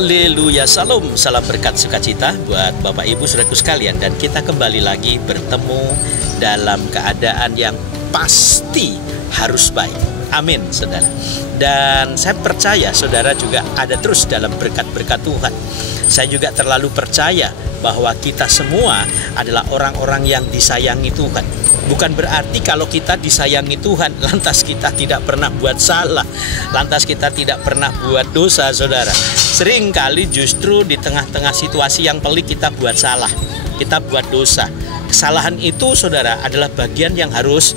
Haleluya, salam berkat sukacita buat Bapak Ibu saudaraku sekalian. Dan kita kembali lagi bertemu dalam keadaan yang pasti harus baik. Amin, saudara. Dan saya percaya saudara juga ada terus dalam berkat-berkat Tuhan. Saya juga terlalu percaya bahwa kita semua adalah orang-orang yang disayangi Tuhan. Bukan berarti kalau kita disayangi Tuhan, lantas kita tidak pernah buat salah, lantas kita tidak pernah buat dosa, saudara. Seringkali justru di tengah-tengah situasi yang pelik kita buat salah, kita buat dosa. Kesalahan itu, saudara, adalah bagian yang harus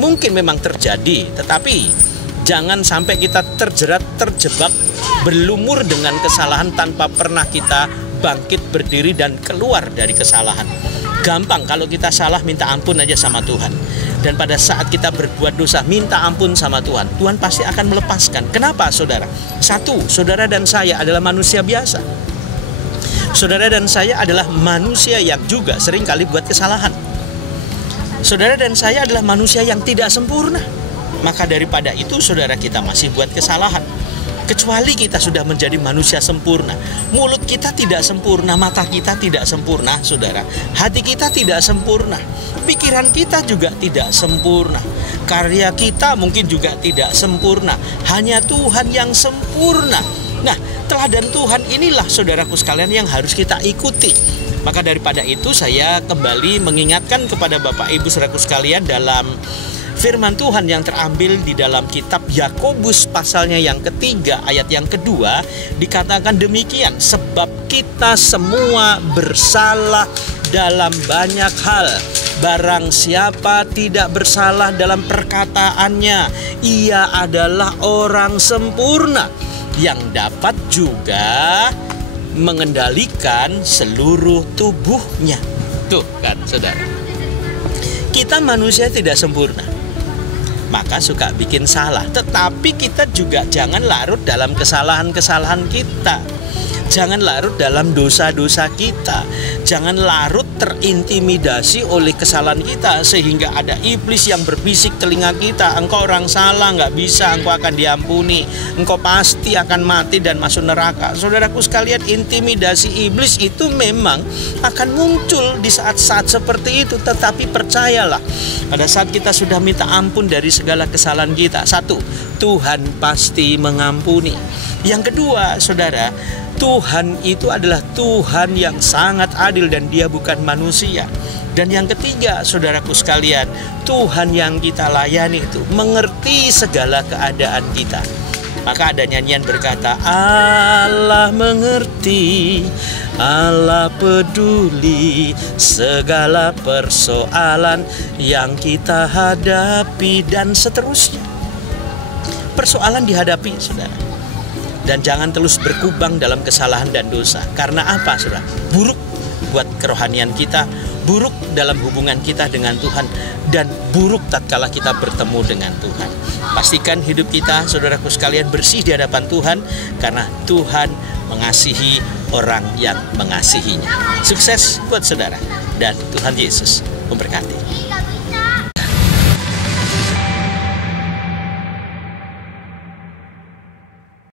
mungkin memang terjadi, tetapi jangan sampai kita terjebak, berlumur dengan kesalahan tanpa pernah kita bangkit berdiri dan keluar dari kesalahan. Gampang kalau kita salah minta ampun aja sama Tuhan. Dan pada saat kita berbuat dosa minta ampun sama Tuhan, Tuhan pasti akan melepaskan. Kenapa, saudara? Satu, saudara dan saya adalah manusia biasa. Saudara dan saya adalah manusia yang juga seringkali buat kesalahan. Saudara dan saya adalah manusia yang tidak sempurna. Maka daripada itu saudara, kita masih buat kesalahan. Kecuali kita sudah menjadi manusia sempurna. Mulut kita tidak sempurna, mata kita tidak sempurna, saudara. Hati kita tidak sempurna, pikiran kita juga tidak sempurna, karya kita mungkin juga tidak sempurna. Hanya Tuhan yang sempurna. Nah, teladan Tuhan inilah saudaraku sekalian yang harus kita ikuti. Maka daripada itu saya kembali mengingatkan kepada Bapak Ibu saudaraku sekalian dalam firman Tuhan yang terambil di dalam kitab Yakobus pasalnya yang ketiga ayat yang kedua, dikatakan demikian, sebab kita semua bersalah dalam banyak hal. Barang siapa tidak bersalah dalam perkataannya, ia adalah orang sempurna yang dapat juga mengendalikan seluruh tubuhnya. Tuh kan, saudara, kita manusia tidak sempurna, maka suka bikin salah. Tetapi kita juga jangan larut dalam kesalahan-kesalahan kita. Jangan larut dalam dosa-dosa kita. Jangan larut terintimidasi oleh kesalahan kita, sehingga ada iblis yang berbisik telinga kita, engkau orang salah, nggak bisa, engkau akan diampuni, engkau pasti akan mati dan masuk neraka. Saudaraku sekalian, intimidasi iblis itu memang akan muncul di saat-saat seperti itu. Tetapi percayalah, pada saat kita sudah minta ampun dari segala kesalahan kita, satu, Tuhan pasti mengampuni. Yang kedua, saudara, Tuhan itu adalah Tuhan yang sangat adil dan Dia bukan manusia. Dan yang ketiga, saudaraku sekalian, Tuhan yang kita layani itu mengerti segala keadaan kita. Maka ada nyanyian berkata, Allah mengerti, Allah peduli segala persoalan yang kita hadapi, dan seterusnya. Persoalan dihadapi, saudara. Dan jangan terus berkubang dalam kesalahan dan dosa. Karena apa, saudara? Buruk buat kerohanian kita, buruk dalam hubungan kita dengan Tuhan, dan buruk tatkala kita bertemu dengan Tuhan. Pastikan hidup kita, saudaraku sekalian, bersih di hadapan Tuhan, karena Tuhan mengasihi orang yang mengasihinya. Sukses buat saudara, dan Tuhan Yesus memberkati.